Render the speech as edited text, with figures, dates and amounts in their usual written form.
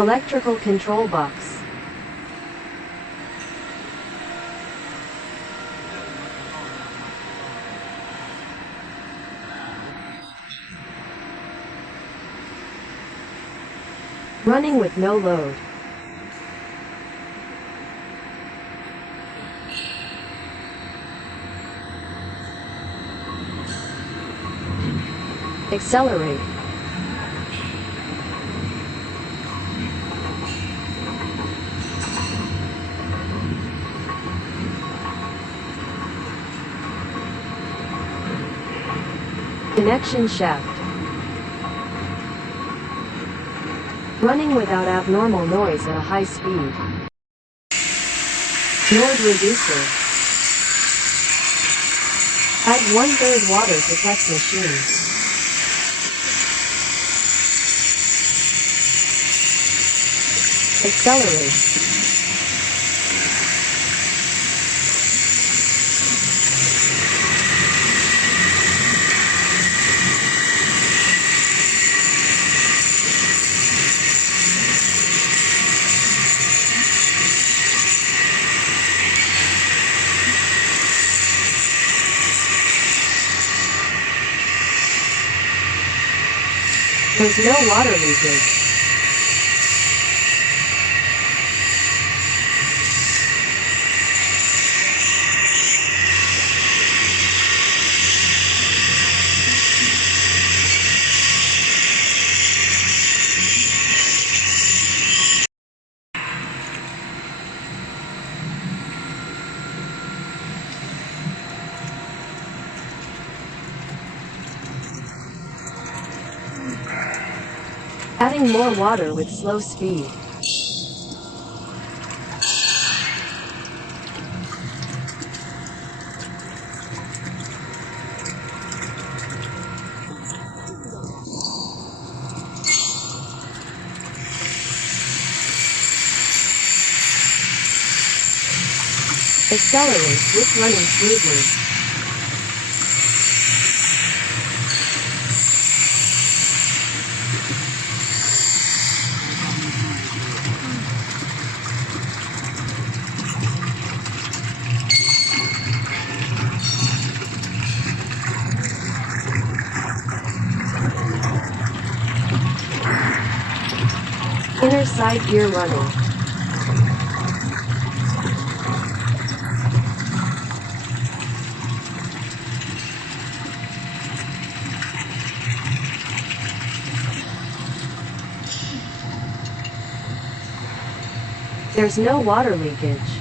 Electrical control box. Running with no load. Accelerate. Connection shaft. Running without abnormal noise at a high speed. Noise reducer. Add 1/3 water to test machine. Accelerate. There's no water leakage. Adding more water with slow speed. Accelerate, with running smoothly. Inner side gear running. There's no water leakage.